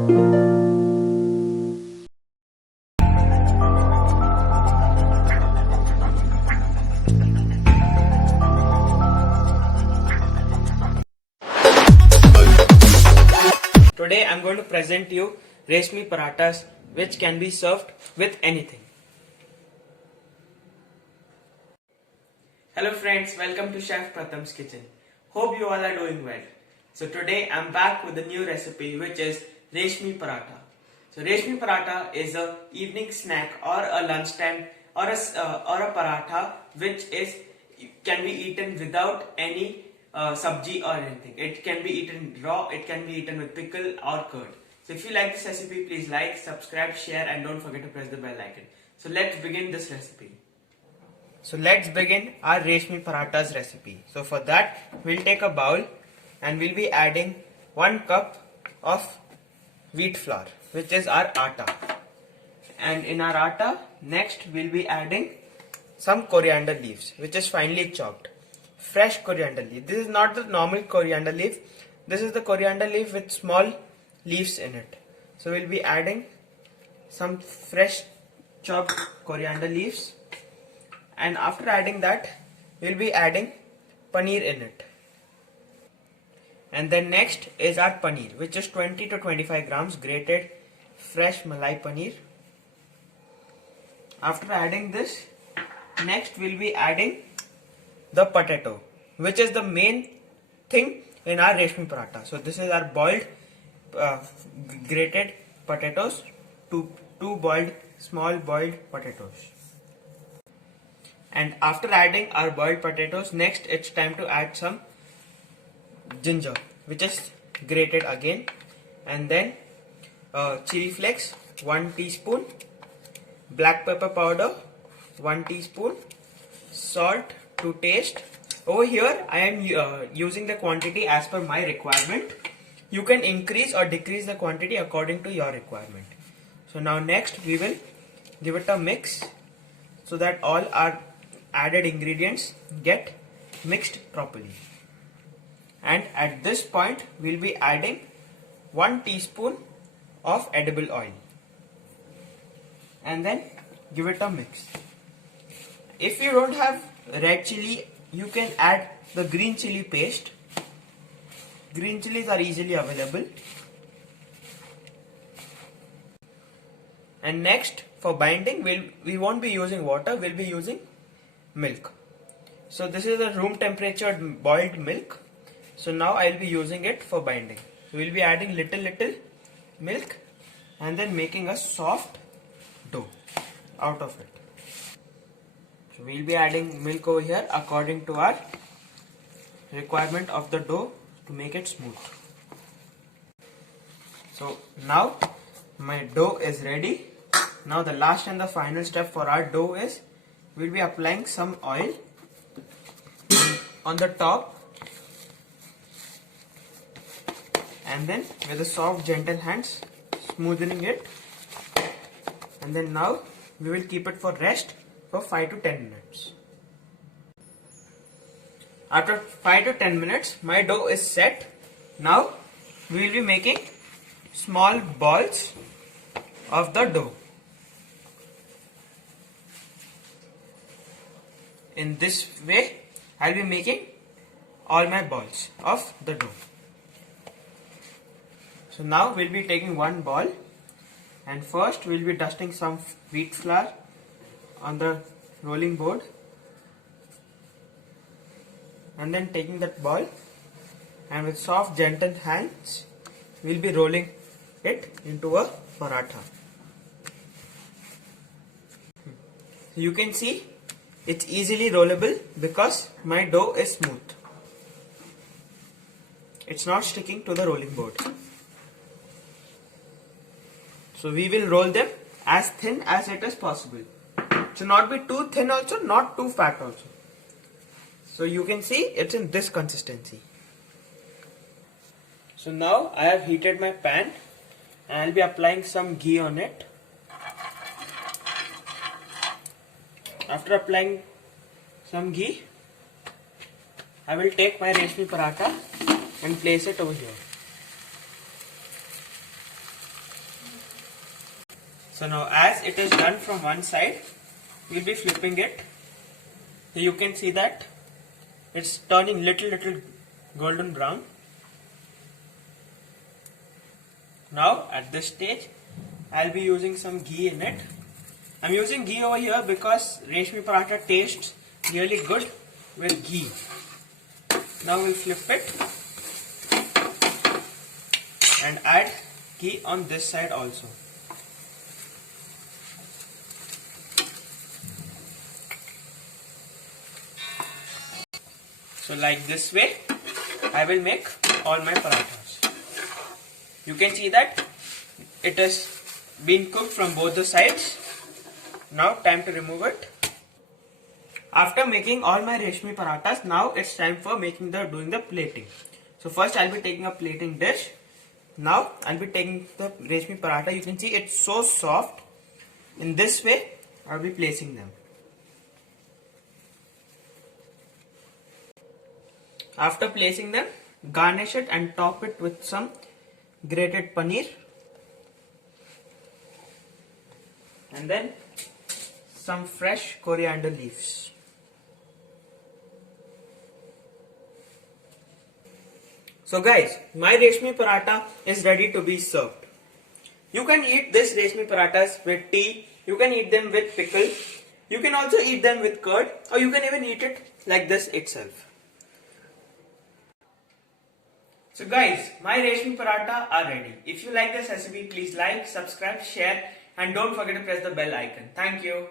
Today I am going to present you reshmi parathas which can be served with anything. Hello friends, welcome to Chef Pratham's kitchen. Hope you all are doing well. So today I am back with a new recipe which is reshmi paratha. So reshmi paratha is a evening snack or a lunchtime or a paratha which can be eaten without any sabji or anything. It can be eaten raw, it can be eaten with pickle or curd. So if you like this recipe, please like, subscribe, share and don't forget to press the bell icon. So let's begin this recipe. So let's begin our reshmi parathas recipe. So for that we'll take a bowl and we'll be adding 1 cup of wheat flour which is our atta. And in our atta next we'll be adding some coriander leaves which is finely chopped. Fresh coriander leaf. This is not the normal coriander leaf. This is the coriander leaf with small leaves in it. So we'll be adding some fresh chopped coriander leaves, and after adding that we'll be adding paneer in it. And then next is our paneer which is 20 to 25 grams grated fresh malai paneer. After adding this, next we'll be adding the potato which is the main thing in our reshmi paratha. So this is our boiled grated potatoes, two boiled small boiled potatoes. And after adding our boiled potatoes, next it's time to add some ginger which is grated again, and then chili flakes 1 teaspoon, black pepper powder 1 teaspoon, salt to taste. Over here I am using the quantity as per my requirement. You can increase or decrease the quantity according to your requirement. So now next we will give it a mix so that all our added ingredients get mixed properly. And at this point we'll be adding 1 teaspoon of edible oil and then give it a mix. If you don't have red chili, you can add the green chili paste. Green chilies are easily available. And next for binding we won't be using water, we'll be using milk. So this is a room temperature boiled milk. So now I'll be using it for binding. We'll be adding little milk and then making a soft dough out of it. So we'll be adding milk over here according to our requirement of the dough to make it smooth. So now my dough is ready. Now the last and the final step for our dough is we'll be applying some oil on the top, and then with the soft gentle hands smoothing it, and then now we will keep it for rest for 5 to 10 minutes. After 5 to 10 minutes my dough is set. Now we will be making small balls of the dough. In this way I'll be making all my balls of the dough. So now we'll be taking one ball, and first we'll be dusting some wheat flour on the rolling board, and then taking that ball and with soft gentle hands we'll be rolling it into a paratha. So you can see it's easily rollable because my dough is smooth. It's not sticking to the rolling board. So we will roll them as thin as it is possible. It should not be too thin also, not too fat also. So you can see it's in this consistency. So now I have heated my pan and I'll be applying some ghee on it. After applying some ghee, I will take my reshmi paratha and place it over here. So now as it is done from one side, we'll be flipping it. So you can see that it's turning little golden brown. Now at this stage, I'll be using some ghee in it. I'm using ghee over here because Reshmi Paratha tastes really good with ghee. Now we'll flip it and add ghee on this side also. So like this way, I will make all my parathas. You can see that it has been cooked from both the sides. Now time to remove it. After making all my Reshmi parathas, now it's time for doing the plating. So first I'll be taking a plating dish. Now I'll be taking the Reshmi paratha. You can see it's so soft. In this way, I'll be placing them. After placing them, garnish it and top it with some grated paneer. And then some fresh coriander leaves. So guys, my Reshmi paratha is ready to be served. You can eat this Reshmi parathas with tea, you can eat them with pickle, you can also eat them with curd, or you can even eat it like this itself. So guys, my Reshmi paratha are ready. If you like this recipe, please like, subscribe, share and don't forget to press the bell icon. Thank you.